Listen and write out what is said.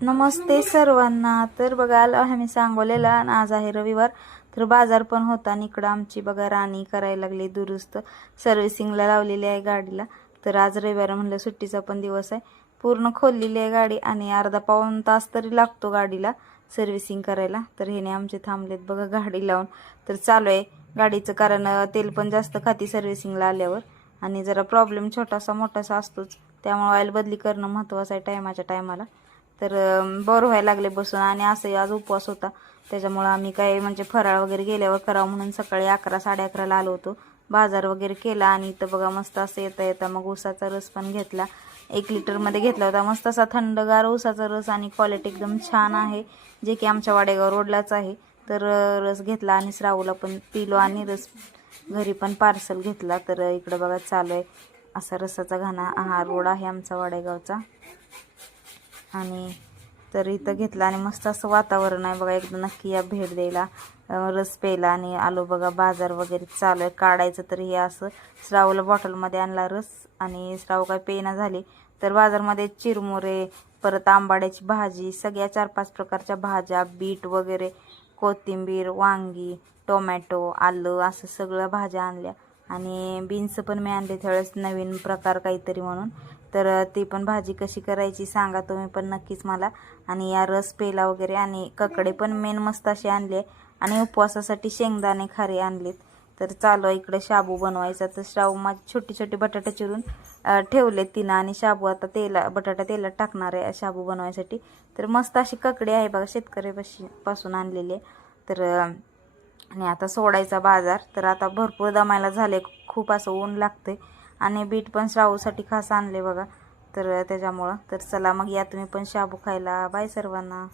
नमस्ते सर्वांना. तर बघा आलो आहे मी सांगोलेला आणि आज आहे रविवार. तर बाजार पण होता आणि इकडं आमची बघा राणी करायला लागली दुरुस्त, सर्व्हिसिंगला लावलेली आहे गाडीला. तर आज रविवार म्हणलं सुट्टीचा पण दिवस आहे. पूर्ण खोललेली आहे गाडी आणि अर्धा पाऊण तास तरी लागतो गाडीला सर्व्हिसिंग करायला. तर ह्याने आमचे थांबलेत बघा गाडी लावून. तर चालू आहे गाडीचं, कारण तेल पण जास्त खाती सर्व्हिसिंगला आल्यावर आणि जरा प्रॉब्लेम छोटासा मोठासा असतोच. त्यामुळे ऑइल बदली करणं महत्त्वाचं आहे टायमाच्या टायमाला. तर बोर व्हायला लागले बसून आणि असंही आज उपवास होता, त्याच्यामुळं आम्ही काय म्हणजे फराळ वगैरे गेल्यावर करावं म्हणून सकाळी 11 साडे 11ला आलो होतो. बाजार वगैरे केला आणि इथं बघा मस्त असं येता येता मग ऊसाचा रस पण घेतला. 1 लिटरमध्ये घेतला होता. मस्त असा थंडगार ऊसाचा रस आणि क्वालिटी एकदम छान आहे, जे की आमच्या वाडेगाव रोडलाच आहे. तर रस घेतला आणि श्रावूला पण पिलो आणि रस घरी पण पार्सल घेतला. तर इकडं बघा चालू आहे असा रसाचा घाणा. हा रोड आहे आमचा वाडेगावचा आणि तर इथं घेतला आणि मस्त असं वातावरण आहे बघा. एकदा नक्की या भेट द्यायला. रस प्यायला आणि आलो बघा. बाजार वगैरे चालू आहे काढायचं. तर हे असं श्रावूला बॉटलमध्ये आणला रस आणि श्रावू काय पेना झाली. तर बाजारमध्ये चिरमुरे, परत आंबाड्याची भाजी, सगळ्या 4-5 प्रकारच्या भाज्या, बीट वगैरे, कोथिंबीर, वांगी, टोमॅटो, आलं असं सगळं भाज्या आणल्या आणि बीन्स पण मी आणले त्यावेळेस नवीन प्रकार काहीतरी म्हणून. तर ती पण भाजी कशी करायची सांगा तुम्ही पण नक्कीच मला. आणि या रस पेला वगैरे आणि ककडे पण मेन मस्त असे आणले आणि उपवासासाठी शेंगदाणे खारे आणलेत. तर चालू आहे इकडे शाबू बनवायचा. तर शाबू माझी छोटी छोटी बटाटे चिरून ठेवले तिनं आणि शाबू आता बटाटा तेलात टाकणार आहे शाबू बनवायसाठी. तर मस्त अशी ककडे आहे बघा, शेतकऱ्यापासून आणलेली आहे. तर आणि आता सोडायचा बाजार. तर आता भरपूर दमायला झाले, खूप असं ऊन लागते आणि बीट पण श्रावूसाठी खास आणले बघा. तर त्याच्यामुळं तर चला मग या तुम्ही पण शाबू खायला. बाय सर्वांना.